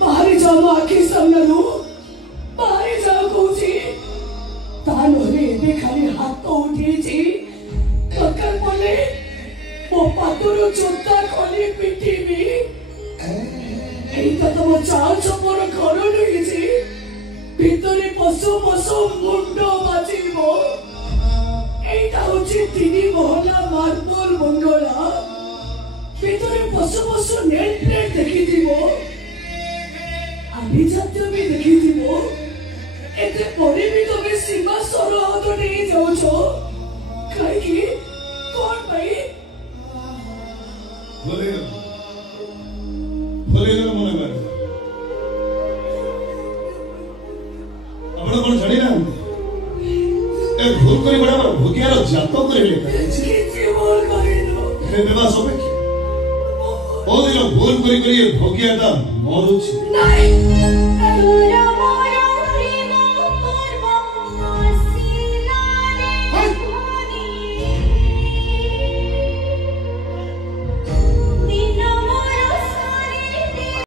बाहरी जा मो आखि सामने रू बाहरी जा कहूची तानोरे एबे खाली हाथ उठेची दरकार पड़े मो पातुरो जोता खोली पिटीबी एइता तम चाल छपर घर लगिची भितरे पशु पशु मुंडो बाजिबो एइता होची तिनी मोहल्ला मार्बल बंगला भितरे पशु पशु नेट प्लेट देखि दिबो आमी जाते भी देखि दिबो एते परे भी तबे सीमा सरो तो नहीं जाउ छो काई की कोन भाई बोले मने मारे आपण कोन छडी ना ए भूल करी बड़ा भूकियार जातो करे ले किछि बोल करिनो हे बेबा सबे ओ दिन भूल करी भूकियाटा मरुछि नहीं